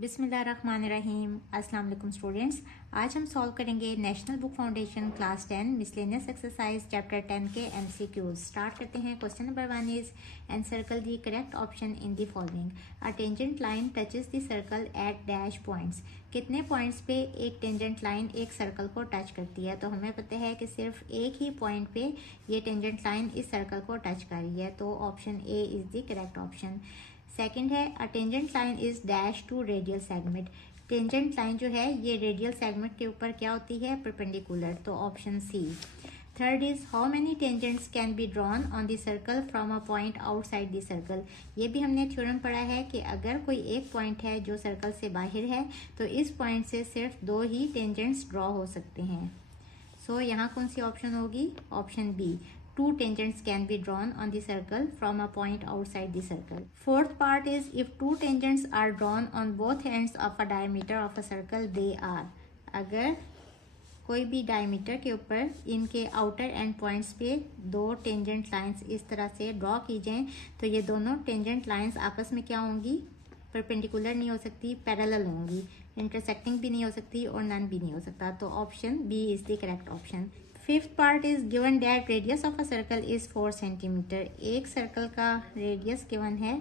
बिस्मिल्लाहिर्रहमानिर्रहीम। अस्सलाम वालेकुम स्टूडेंट्स, आज हम सॉल्व करेंगे national book foundation class 10 miscellaneous exercise chapter 10 के एमसीक्यूज। स्टार्ट करते हैं। Question number 1 is encircle the correct option in the following. A tangent line touches the circle eight dash points. कितने पॉइंट्स पे एक tangent line एक circle को touch करती है? तो हमें पता है कि सिर्फ एक ही पॉइंट पे ये टेंजेंट लाइन इस सर्कल को टच कर रही है, तो option A is the correct option. Second है a tangent line is dash to radial segment. Tangent line जो है ये रेडियल सेगमेंट के ऊपर क्या होती है? परपेंडिकुलर, तो option C. Third is how many tangents can be drawn on the circle from a point outside the circle. ये भी हमने थ्योरम पढ़ा है कि अगर कोई एक पॉइंट है जो सर्कल से बाहर है तो इस पॉइंट से सिर्फ दो ही टेंजेंट्स ड्रॉ हो सकते हैं। सो यहाँ कौन सी ऑप्शन होगी? Option B, two tangents can be drawn on the circle from a point outside the circle. Fourth part is if two tangents are drawn on both ends of a diameter of a circle, they are। अगर कोई भी diameter के ऊपर इनके outer and points पे दो tangent lines इस तरह से ड्रॉ की जाएं तो ये दोनों टेंजेंट लाइंस आपस में क्या होंगी? परपेंडिकुलर नहीं हो सकती, पैरेलल होंगी। इंटरसेक्टिंग भी नहीं हो सकती और नन भी नहीं हो सकता, तो option B is the correct option. Fifth part is given that radius of a circle is 4 centimetre. एक सर्कल का रेडियस गिवन है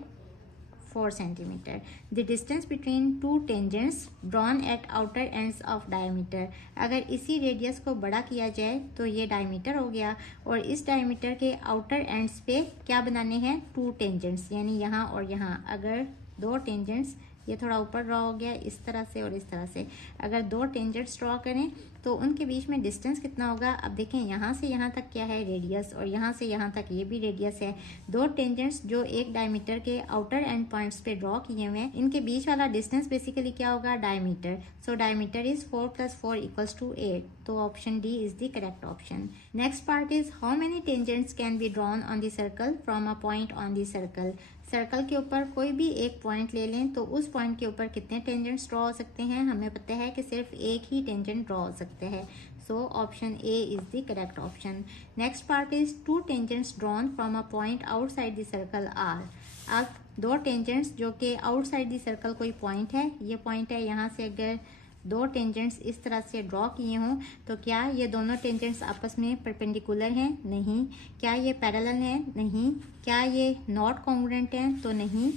4 centimetre. The distance between two tangents drawn at outer ends of diameter. अगर इसी radius को बड़ा किया जाए तो ये डायमीटर हो गया और इस डायमीटर के आउटर एंड्स पे क्या बनाने हैं? टू टेंजेंट्स, यानी यहाँ और यहाँ। अगर दो टेंजेंट्स, ये थोड़ा ऊपर ड्रॉ हो गया इस तरह से और इस तरह से, अगर दो टेंजेंट्स ड्रॉ करें तो उनके बीच में डिस्टेंस कितना होगा? अब देखें, यहाँ से यहाँ तक क्या है? रेडियस, और यहाँ से यहाँ तक ये भी रेडियस है। दो टेंजेंट्स जो एक डायमीटर के आउटर एंड पॉइंट्स पे ड्रॉ किए हुए हैं, इनके बीच वाला डिस्टेंस बेसिकली क्या होगा? डायमीटर। सो डायमीटर इज 4 + 4 = 8, तो option D is the correct option. Next part is how many tangents can be drawn on the circle from a point on the circle. Circle के ऊपर कोई भी एक point ले लें तो उस पॉइंट के ऊपर कितने टेंजेंट्स ड्रॉ हो सकते हैं? हमें पता है कि सिर्फ एक ही टेंजेंट ड्रॉ हो सकते हैं, so option A is the correct option. Next part is two tangents drawn from a point outside the circle are. अब दो टेंजेंट्स जो कि आउटसाइड द सर्कल कोई पॉइंट है, ये पॉइंट है, यहाँ से अगर दो टेंजेंट्स इस तरह से ड्रॉ किए हों तो क्या ये दोनों टेंजेंट्स आपस में परपेंडिकुलर हैं? नहीं। क्या ये पैरेलल हैं? नहीं। क्या ये नॉट कॉन्ग्रुएंट हैं? तो नहीं।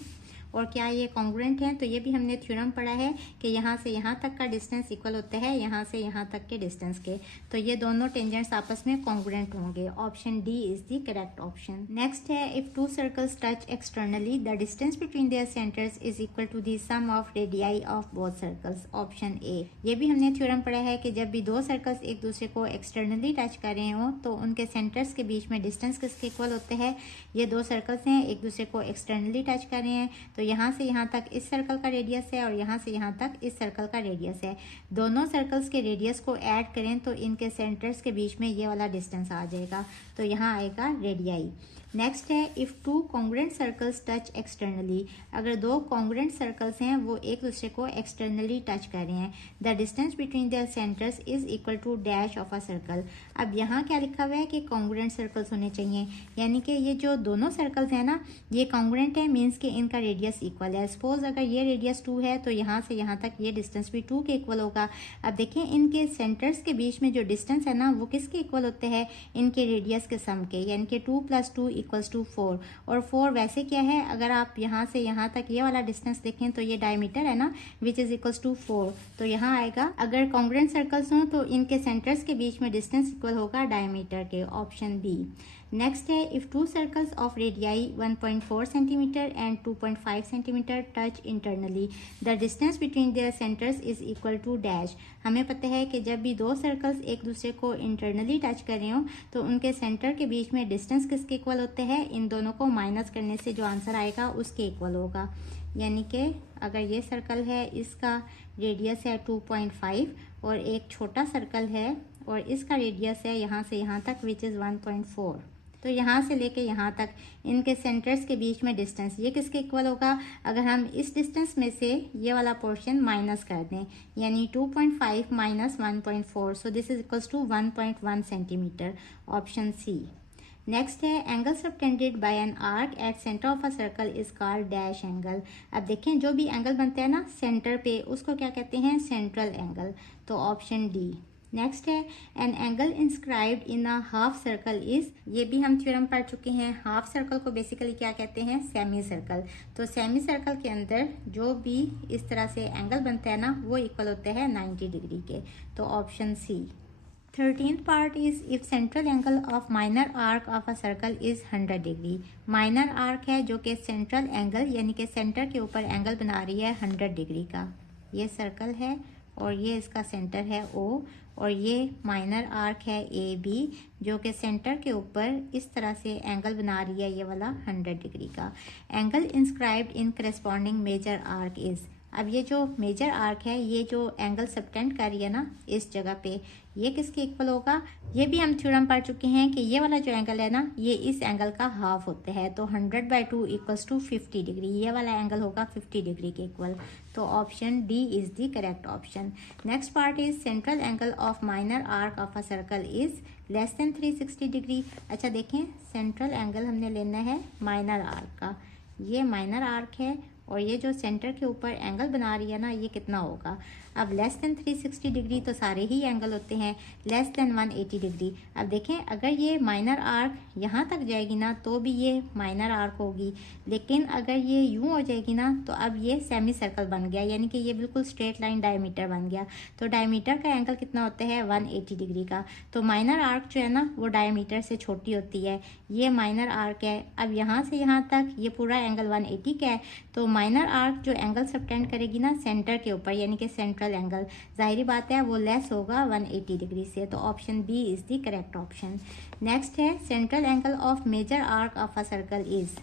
और क्या ये कॉन्ग्रुएंट हैं? तो ये भी हमने थ्योरम पढ़ा है कि यहाँ से यहाँ तक का डिस्टेंस इक्वल होता है यहाँ से यहाँ तक के डिस्टेंस के, तो ये दोनों टेंजेंट्स आपस में कॉन्ग्रुएंट होंगे। Option D is the correct option. Next है if two circles touch externally the distance between their centres is equal to the sum of radii of both circles. Option A. ये भी हमने theorem पढ़ा है कि जब भी दो सर्कल्स एक दूसरे को एक्सटर्नली टच कर रहे हो तो उनके सेंटर्स के बीच में डिस्टेंस किसके इक्वल होते हैं? ये दो सर्कल्स हैं, एक दूसरे को एक्सटर्नली टच कर रहे हैं, तो यहाँ से यहाँ तक इस सर्कल का रेडियस है और यहाँ से यहाँ तक इस सर्कल का रेडियस है। दोनों सर्कल्स के रेडियस को ऐड करें तो इनके सेंटर्स के बीच में ये वाला डिस्टेंस आ जाएगा, तो यहाँ आएगा रेडियाई। नेक्स्ट है if two congruent circles touch externally. अगर दो कॉन्ग्रुएंट सर्कल्स हैं वो एक दूसरे को एक्सटर्नली टच कर रहे हैं, the distance between their centres is equal to dash of a circle. अब यहाँ क्या लिखा हुआ है कि कॉन्ग्रुएंट सर्कल्स होने चाहिए, यानी कि ये जो दोनों सर्कल्स हैं ना ये कॉन्ग्रुएंट है, मीन्स कि इनका रेडियस इक्वल है। सपोज अगर ये रेडियस 2 है तो यहाँ से यहाँ तक ये डिस्टेंस भी 2 के इक्वल होगा। अब देखें इनके सेंटर्स के बीच में जो डिस्टेंस है ना वो किसके इक्वल होते हैं? इनके रेडियस के सम के, यानी कि 2 + 2 = 4। और 4 वैसे क्या है? अगर आप यहाँ से यहाँ तक ये वाला डिस्टेंस देखें तो ये डायमीटर है ना, विच इज इक्वल टू 4, तो यहाँ आएगा। अगर कॉन्ग्रुएंट सर्कल्स हों तो इनके सेंटर्स के बीच में डिस्टेंस इक्वल होगा डायमीटर के, ऑप्शन बी। नेक्स्ट है if two circles of radii 1.4 centimetre and 2.5 centimetre touch internally the distance between their centres is equal to dash. हमें पता है कि जब भी दो सर्कल्स एक दूसरे को इंटरनली टच कर रहे हो तो उनके सेंटर के बीच में डिस्टेंस किसके इक्वल होते हैं? इन दोनों को माइनस करने से जो आंसर आएगा उसके इक्वल होगा। यानी कि अगर ये सर्कल है इसका रेडियस है 2.5 और एक छोटा सर्कल है और इसका रेडियस है यहाँ से यहाँ तक विच इज़ 1.4, तो यहाँ से लेके यहाँ तक इनके सेंटर्स के बीच में डिस्टेंस ये किसके इक्वल होगा? अगर हम इस डिस्टेंस में से ये वाला पोर्शन माइनस कर दें, यानी 2.5 - 1.4, so this is equals to 1.1 centimetre, option C. Next है angle subtended by an arc at centre of a circle is called dash angle. अब देखें जो भी एंगल बनता है ना सेंटर पे उसको क्या कहते हैं, सेंट्रल एंगल, तो ऑप्शन डी। नेक्स्ट है an angle inscribed in a half circle is, ये भी हम थ्योरम पढ़ चुके हैं। हाफ सर्कल को बेसिकली क्या कहते हैं, सेमी सर्कल। तो सेमी सर्कल के अंदर जो भी इस तरह से एंगल बनता है ना वो इक्वल होता है 90 डिग्री के, तो option C. 13th part is if central angle of minor arc of a circle is 100 degree. Minor arc है जो कि सेंट्रल एंगल यानी कि सेंटर के ऊपर एंगल बना रही है 100 डिग्री का। ये सर्कल है और ये इसका सेंटर है ओ, और ये माइनर आर्क है ए बी जो कि सेंटर के ऊपर इस तरह से एंगल बना रही है ये वाला 100 डिग्री का। Angle inscribed in corresponding major arc is, अब ये जो मेजर आर्क है ये जो एंगल सबटेंड कर रही है ना इस जगह पे, ये किसके इक्वल होगा, ये भी हम थ्योरम पढ़ चुके हैं कि ये वाला जो एंगल है ना ये इस एंगल का हाफ होता है, तो 100/2 इक्वल्स टू 50 डिग्री, ये वाला एंगल होगा 50 डिग्री के इक्वल, तो option D is the correct option. Next part is central angle of minor arc of a circle is less than 360 degree. अच्छा देखें सेंट्रल एंगल हमने लेना है माइनर आर्क का, ये माइनर आर्क है और ये जो सेंटर के ऊपर एंगल बना रही है ना ये कितना होगा। अब लेस देन 360 डिग्री तो सारे ही एंगल होते हैं, लेस देन 180 डिग्री। अब देखें अगर ये माइनर आर्क यहाँ तक जाएगी ना तो भी ये माइनर आर्क होगी, लेकिन अगर ये यूं हो जाएगी ना तो अब ये सेमी सर्कल बन गया, यानी कि ये बिल्कुल स्ट्रेट लाइन डायमीटर बन गया। तो डायमीटर का एंगल कितना होता है 180 डिग्री का, तो माइनर आर्क जो है ना वो डायमीटर से छोटी होती है। ये माइनर आर्क है, अब यहाँ से यहाँ तक ये पूरा एंगल 180 का है, तो माइनर आर्क जो एंगल सबटेंड करेगी ना सेंटर के ऊपर यानी कि सेंट्रल एंगल, जाहिर बात है वो लेस होगा 180 डिग्री से, तो option B is the correct option. Next है central angle of major arc of a circle is,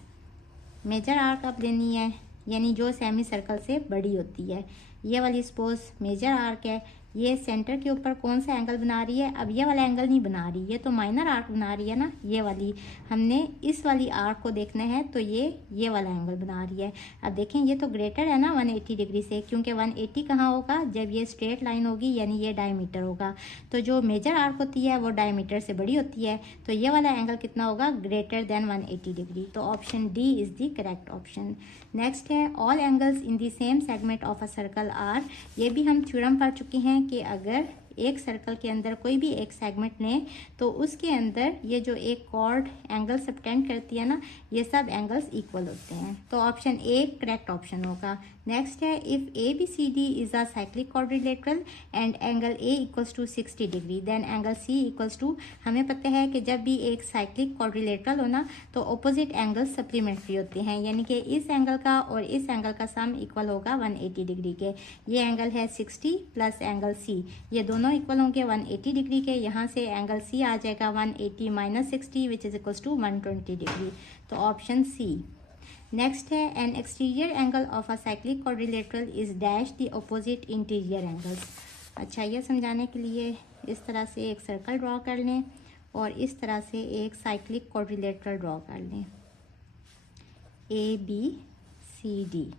major arc अब लेनी है यानी जो सेमी सर्कल से बड़ी होती है। ये वाली सपोज मेजर आर्क है, ये सेंटर के ऊपर कौन सा एंगल बना रही है, अब ये वाला एंगल नहीं बना रही, ये तो माइनर आर्क बना रही है ना, ये वाली हमने इस वाली आर्क को देखना है तो ये वाला एंगल बना रही है। अब देखें ये तो ग्रेटर है ना 180 डिग्री से, क्योंकि 180 कहाँ होगा, जब ये स्ट्रेट लाइन होगी यानी ये डायमीटर होगा, तो जो मेजर आर्क होती है वो डायमीटर से बड़ी होती है, तो ये वाला एंगल कितना होगा, ग्रेटर देन 180 डिग्री, तो option D is the correct option. Next है all angles in the same segment of a circle are, ये भी हम थ्योरम पढ़ चुके हैं कि अगर एक सर्कल के अंदर कोई भी एक सेगमेंट लें तो उसके अंदर ये जो एक कॉर्ड एंगल सबटेंड करती है ना ये सब एंगल्स इक्वल होते हैं, तो ऑप्शन ए करेक्ट ऑप्शन होगा। नेक्स्ट है if A B C D is a cyclic quadrilateral and angle A equals to 60 degree then angle C equals to, हमें पता है कि जब भी एक साइक्लिक क्वाड्रिलेटरल हो ना तो ऑपोजिट एंगल सप्लीमेंट्री होते हैं, यानी कि इस एंगल का और इस एंगल का सम इक्वल होगा 180 डिग्री के। ये एंगल है 60 प्लस एंगल सी, ये दोनों इक्वल होंगे 180 डिग्री के, यहाँ से एंगल सी आ जाएगा 180 minus 60 which is equals to 120 degree, तो ऑप्शन सी। नेक्स्ट है an exterior angle of a cyclic quadrilateral is dash the opposite interior angles. अच्छा ये समझाने के लिए इस तरह से एक सर्कल ड्रॉ कर लें और इस तरह से एक साइक्लिक क्वाड्रिलेटरल ड्रॉ कर लें, ए बी सी डी।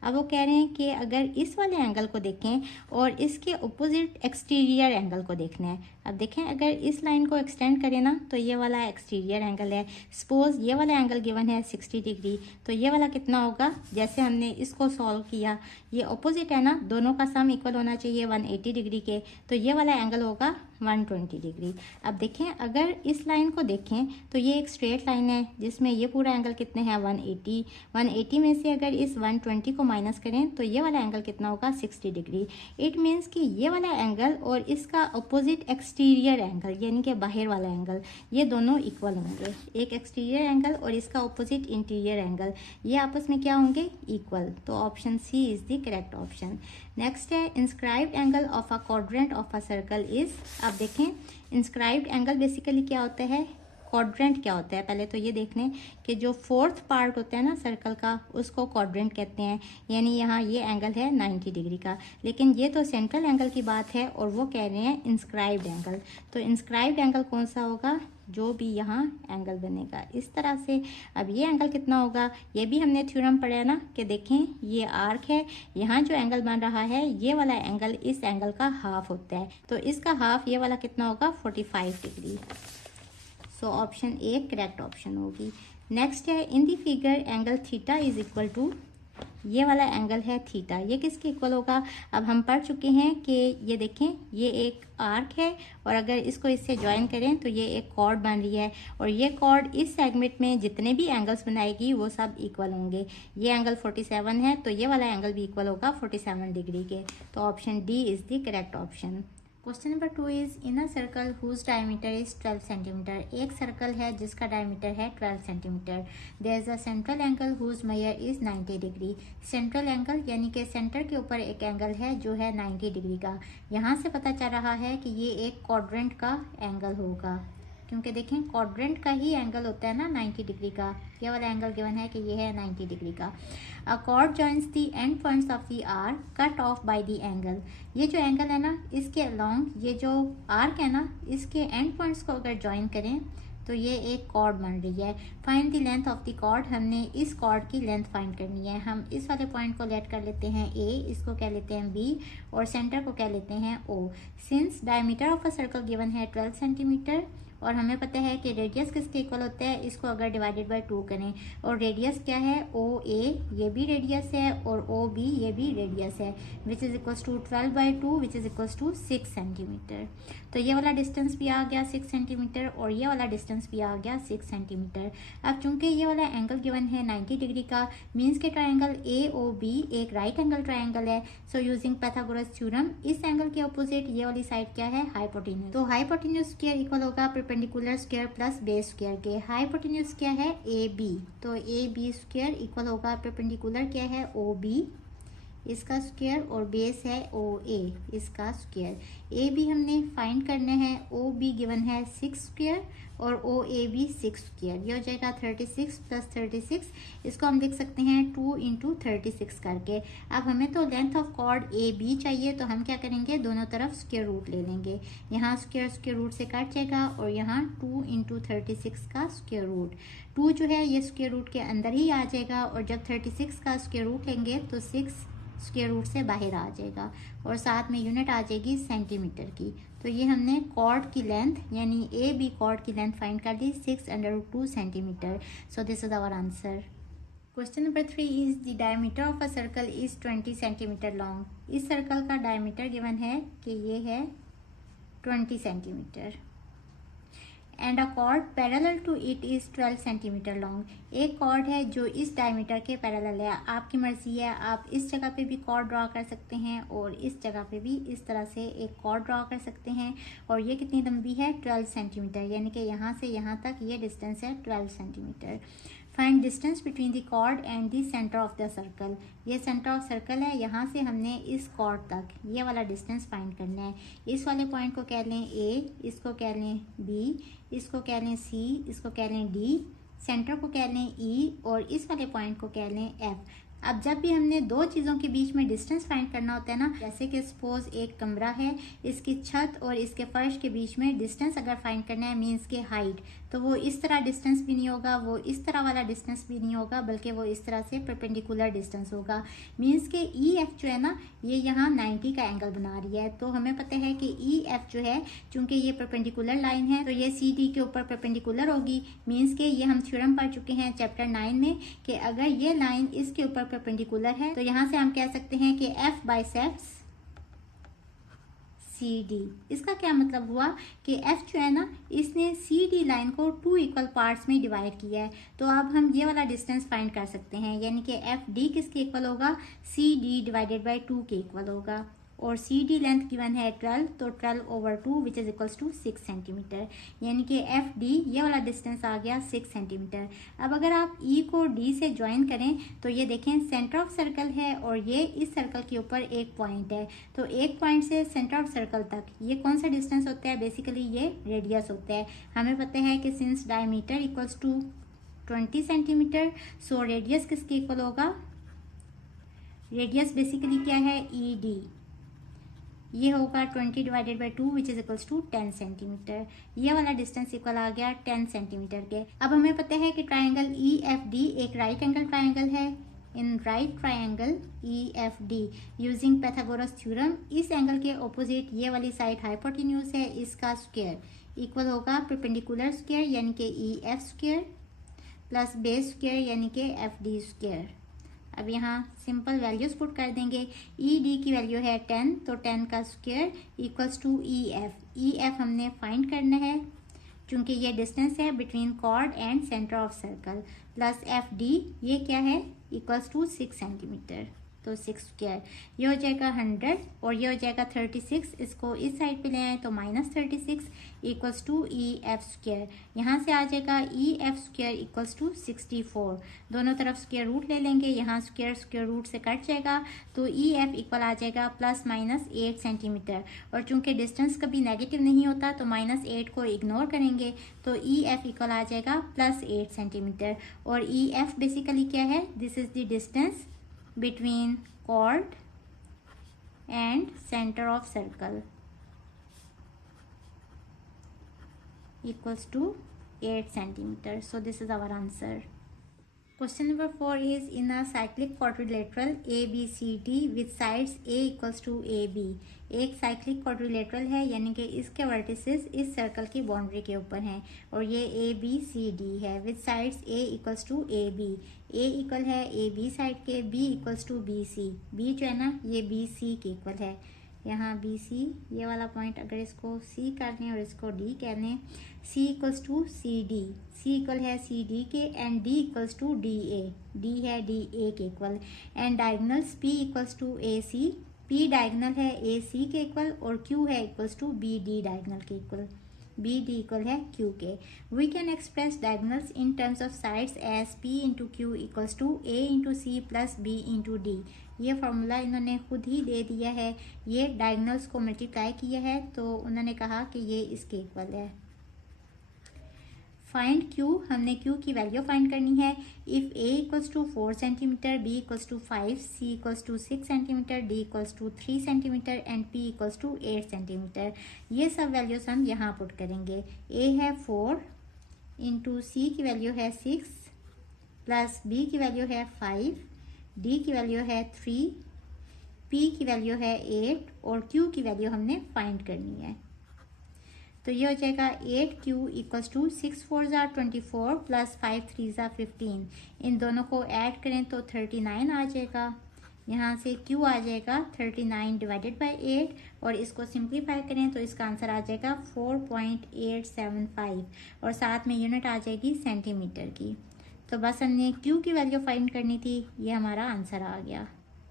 अब वो कह रहे हैं कि अगर इस वाले एंगल को देखें और इसके अपोजिट एक्सटीरियर एंगल को देखना है। अब देखें अगर इस लाइन को एक्सटेंड करें ना तो ये वाला एक्सटीरियर एंगल है, सपोज ये वाला एंगल गिवन है 60 डिग्री, तो ये वाला कितना होगा, जैसे हमने इसको सॉल्व किया ये अपोजिट है ना, दोनों का सम इक्वल होना चाहिए 180 डिग्री के, तो ये वाला एंगल होगा 120 डिग्री। अब देखें अगर इस लाइन को देखें तो ये एक स्ट्रेट लाइन है जिसमें ये पूरा एंगल कितने हैं 180, 180 में से अगर इस 120 को माइनस करें तो ये वाला एंगल कितना होगा 60 डिग्री। इट मीन्स कि ये वाला एंगल और इसका अपोजिट एक्सटीरियर एंगल यानी कि बाहर वाला एंगल ये दोनों इक्वल होंगे, एक एक्सटीरियर एंगल और इसका अपोजिट इंटीरियर एंगल ये आपस में क्या होंगे, इक्वल, तो option C is the correct option. Next है inscribed angle of a quadrant of a circle is. अब देखें इंस्क्राइब्ड एंगल बेसिकली क्या होता है, क्वाड्रेंट क्या होता है, पहले तो ये देख लें कि जो फोर्थ पार्ट होता है ना सर्कल का उसको क्वाड्रेंट कहते हैं, यानी यहाँ ये एंगल है 90 डिग्री का, लेकिन ये तो सेंट्रल एंगल की बात है और वो कह रहे हैं इंस्क्राइब्ड एंगल, तो इंस्क्राइब्ड एंगल कौन सा होगा, जो भी यहाँ एंगल बनेगा इस तरह से। अब ये एंगल कितना होगा, ये भी हमने थ्योरम पढ़ा है ना कि देखें ये आर्क है, यहाँ जो एंगल बन रहा है ये वाला एंगल इस एंगल का हाफ होता है, तो इसका हाफ ये वाला कितना होगा 45 degree. So option A correct option होगी। नेक्स्ट है in the figure angle theta is equal to, ये वाला एंगल है थीटा, ये किसके इक्वल होगा। अब हम पढ़ चुके हैं कि ये देखें ये एक आर्क है और अगर इसको इससे ज्वाइन करें तो ये एक कॉर्ड बन रही है और ये कॉर्ड इस सेगमेंट में जितने भी एंगल्स बनाएगी वो सब इक्वल होंगे। ये एंगल 47 है तो ये वाला एंगल भी इक्वल होगा 47 डिग्री के। तो option D is the correct option. Question number 2 is in a circle whose diameter is 12 centimetre. एक सर्कल है जिसका डायमीटर है 12 centimetre. There is a central angle whose measure is 90 degree. Central angle यानी कि centre के ऊपर एक angle है जो है 90 डिग्री का। यहाँ से पता चल रहा है कि ये एक क्वाड्रेंट का एंगल होगा, क्योंकि देखें क्वाड्रेंट का ही एंगल होता है ना 90 डिग्री का। ये वाला एंगल गिवन है कि ये है 90 डिग्री का। अ cord joins the end points of the arc cut off by the angle. ये जो एंगल है ना इसके अलोंग ये जो आर्क है ना इसके एंड पॉइंट्स को अगर ज्वाइन करें तो ये एक कॉर्ड बन रही है। Find the length of the chord, हमने इस कॉर्ड की लेंथ फाइंड करनी है। हम इस वाले पॉइंट को लेट कर लेते हैं ए, इसको कह लेते हैं बी और सेंटर को कह लेते हैं O. Since diameter of a circle given है 12 सेंटीमीटर और हमें पता है कि रेडियस किसके इक्वल होता है, इसको अगर डिवाइडेड बाय 2 करें और रेडियस क्या है ओ ए, ये भी रेडियस है और ओ बी ये भी रेडियस है, which is equals to 12/2 which is equals to 6 centimetre. तो ये वाला डिस्टेंस भी आ गया 6 सेंटीमीटर और ये वाला डिस्टेंस भी आ गया 6 सेंटीमीटर। अब चूंकि ये वाला एंगल गिवन है 90 डिग्री का, मीन्स के ट्राइंगल ए ओ बी एक राइट एंगल ट्राइंगल है। सो यूजिंग पाइथागोरस थ्योरम इस एंगल के अपोजिट ये वाली साइड क्या है, हाइपोटेन्यूज। तो हाइपोटेन्यूज स्क्वायर इक्वल होगा perpendicular square plus base square के। हाइपोटेन्यूज क्या है ए बी, तो ए बी स्क्वायर इक्वल होगा परपेंडिकुलर क्या है ओ बी इसका स्क्वायर और बेस है ओ ए इसका स्क्वायर। ए बी हमने फाइंड करना है, ओ बी गिवन है 6 स्क्वायर और ओ ए बी 6 स्क्वायर। ये हो जाएगा 36 प्लस 36, इसको हम लिख सकते हैं 2 इंटू 36 करके। अब हमें तो length of chord A B चाहिए तो हम क्या करेंगे, दोनों तरफ स्क्वायर रूट ले लेंगे। यहाँ स्क्वायर रूट से कट जाएगा और यहाँ 2 इंटू 36 का स्क्वायर रूट। 2 जो है ये स्क्वायर रूट के अंदर ही आ जाएगा और जब 36 का स्क्वायर रूट लेंगे तो 6 स्क्वायर रूट से बाहर आ जाएगा और साथ में यूनिट आ जाएगी सेंटीमीटर की। तो ये हमने कॉर्ड की लेंथ यानी ए बी कॉर्ड की लेंथ फाइंड कर दी 6/2 centimetre. So this is our answer. Question number 3 is the diameter of a circle is 20 centimetre long. इस सर्कल का डायमीटर गिवन है कि ये है 20 centimetre and a chord parallel to it is 12 centimetre long. एक chord है जो इस डायमीटर के पैरेलल है। आपकी मर्जी है, आप इस जगह पे भी कॉर्ड ड्रॉ कर सकते हैं और इस जगह पे भी इस तरह से एक कॉर्ड ड्रॉ कर सकते हैं। और ये कितनी लंबी है 12 सेंटीमीटर, यानी कि यहाँ से यहाँ तक ये डिस्टेंस है 12 centimetre. Find distance between the chord and the centre of the circle. ये सेंटर ऑफ सर्कल है, यहाँ से हमने इस कॉर्ड तक ये वाला डिस्टेंस फाइंड करना है। इस वाले पॉइंट को कह लें ए, इसको कह लें बी, इसको कह लें सी, इसको कह लें डी, सेंटर को कह लें ई और इस वाले पॉइंट को कह लें एफ। अब जब भी हमने दो चीज़ों के बीच में डिस्टेंस फाइंड करना होता है ना, जैसे कि सपोज एक कमरा है, इसकी छत और इसके फर्श के बीच में डिस्टेंस अगर फाइंड करना है मीन्स के हाइट, तो वो इस तरह डिस्टेंस भी नहीं होगा, वो इस तरह वाला डिस्टेंस भी नहीं होगा, बल्कि वो इस तरह से परपेंडिकुलर डिस्टेंस होगा। मीन्स के ई एफ जो है ना ये यहाँ 90 का एंगल बना रही है। तो हमें पता है कि ई एफ जो है चूंकि ये परपेंडिकुलर लाइन है तो ये सी डी के ऊपर परपेंडिकुलर होगी। मीन्स के ये हम थ्योरम पढ़ चुके हैं चैप्टर 9 में कि अगर ये लाइन इसके ऊपर परपेंडिकुलर है तो यहाँ से हम कह सकते हैं कि एफ बाइसेप्स सी डी। इसका क्या मतलब हुआ कि एफ जो है ना इसने सी डी लाइन को 2 इक्वल पार्ट्स में डिवाइड किया है। तो अब हम ये वाला डिस्टेंस फाइंड कर सकते हैं, यानी कि एफ डी किसके इक्वल होगा, सी डी डिवाइडेड बाई 2 के इक्वल होगा। और सी डी लेंथ गिवन है 12, तो 12/2 which is equals to 6 centimetre, यानी कि एफ डी ये वाला डिस्टेंस आ गया 6 सेंटीमीटर। अब अगर आप ई को डी से ज्वाइन करें तो ये देखें सेंटर ऑफ सर्कल है और ये इस सर्कल के ऊपर एक पॉइंट है। तो एक पॉइंट से सेंटर ऑफ सर्कल तक ये कौन सा डिस्टेंस होता है, बेसिकली ये रेडियस होता है। हमें पता है कि since diameter equals to 20 centimetre, so radius किसके इक्वल होगा, रेडियस बेसिकली क्या है ई डी, ये होगा 20 divided by 2 which is equals to 10 centimetre. ये वाला डिस्टेंस इक्वल आ गया 10 सेंटीमीटर के। अब हमें पता है कि ट्राइंगल ई एफ डी एक राइट एंगल ट्राइंगल है। In right triangle E F D using Pythagoras theorem इस एंगल के ऑपोजिट ये वाली साइड हाइपोटेन्यूज है, इसका स्क्वायर, इक्वल होगा परपेंडिकुलर स्क्वायर यानी कि ई F square plus base square यानी कि एफ डी स्क्वायर। अब यहाँ सिंपल वैल्यूज पुट कर देंगे। ई डी की वैल्यू है 10, तो 10 का square equals to E F. E F हमने फाइंड करना है क्योंकि ये डिस्टेंस है between chord and centre of circle, plus F D ये क्या है इक्वल्स टू 6 सेंटीमीटर, तो 6 स्क्वायर ये हो जाएगा 100 और ये हो जाएगा 36। इसको इस साइड पे ले आए तो -36 equals to E F square. यहाँ से आ जाएगा E F square equals to 64। दोनों तरफ स्क्वायर रूट ले लेंगे, यहाँ स्क्वायर रूट से कट जाएगा तो ई एफ इक्वल आ जाएगा ±8 सेंटीमीटर। और चूंकि डिस्टेंस कभी नेगेटिव नहीं होता तो -8 को इग्नोर करेंगे तो ई एफ इक्वल आ जाएगा +8 सेंटीमीटर। और ई एफ बेसिकली क्या है, this is the distance between chord and center of circle equals to 8 centimeter. So this is our answer. Question number 4 is in a cyclic quadrilateral ABCD with sides A equals to AB. एक cyclic quadrilateral है यानी कि इसके vertices इस circle की boundary के ऊपर हैं और ये ABCD है with sides A equals to AB। A equal है AB साइड के, B equals to BC। B जो है ना ये BC के इक्वल है। यहाँ BC ये वाला पॉइंट अगर इसको C कर लें और इसको D कह लें, C equals to CD। C equal है CD के and D equals to DA। D है DA के equal and diagonals P equals to AC। P diagonal है AC के इक्वल और Q है इक्वल्स टू BD डायगोनल के इक्वल। BD इक्वल है Q के। We can express diagonals in terms of sides as P into Q equals to A into C plus B into D। ये formula इन्होंने खुद ही दे दिया है, ये डायगोनल्स को मल्टीप्लाई किया है तो उन्होंने कहा कि ये इसके इक्वल है। फाइंड Q, हमने Q की वैल्यू फाइंड करनी है। If A equals to 4 centimetre, B equals to 5, C equals to 6 centimetre, D equals to 3 centimetre and P equals to 8 centimetre. ये सब वैल्यूज हम यहाँ पुट करेंगे। A है 4 इंटू C की वैल्यू है 6 प्लस B की वैल्यू है 5, D की वैल्यू है 3, P की वैल्यू है 8 और Q की वैल्यू हमने फाइंड करनी है। तो ये हो जाएगा 8Q इक्वल्स टू 6 4 ज़ा 24 प्लस 5 3 ज़ा 15। इन दोनों को ऐड करें तो 39 आ जाएगा। यहाँ से Q आ जाएगा 39 डिवाइडेड बाय 8 और इसको सिंप्लीफाई करें तो इसका आंसर आ जाएगा 4.875 और साथ में यूनिट आ जाएगी सेंटीमीटर की। तो बस हमने Q की वैल्यू फाइंड करनी थी, ये हमारा आंसर आ गया।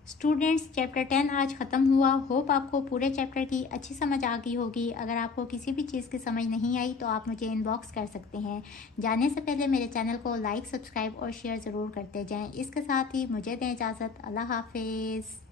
स्टूडेंट्स चैप्टर 10 आज ख़त्म हुआ। होप आपको पूरे चैप्टर की अच्छी समझ आ गई होगी। अगर आपको किसी भी चीज़ की समझ नहीं आई तो आप मुझे इनबॉक्स कर सकते हैं। जाने से पहले मेरे चैनल को लाइक, सब्सक्राइब और शेयर ज़रूर करते जाएं। इसके साथ ही मुझे दें इजाज़त। अल्लाह हाफिज़।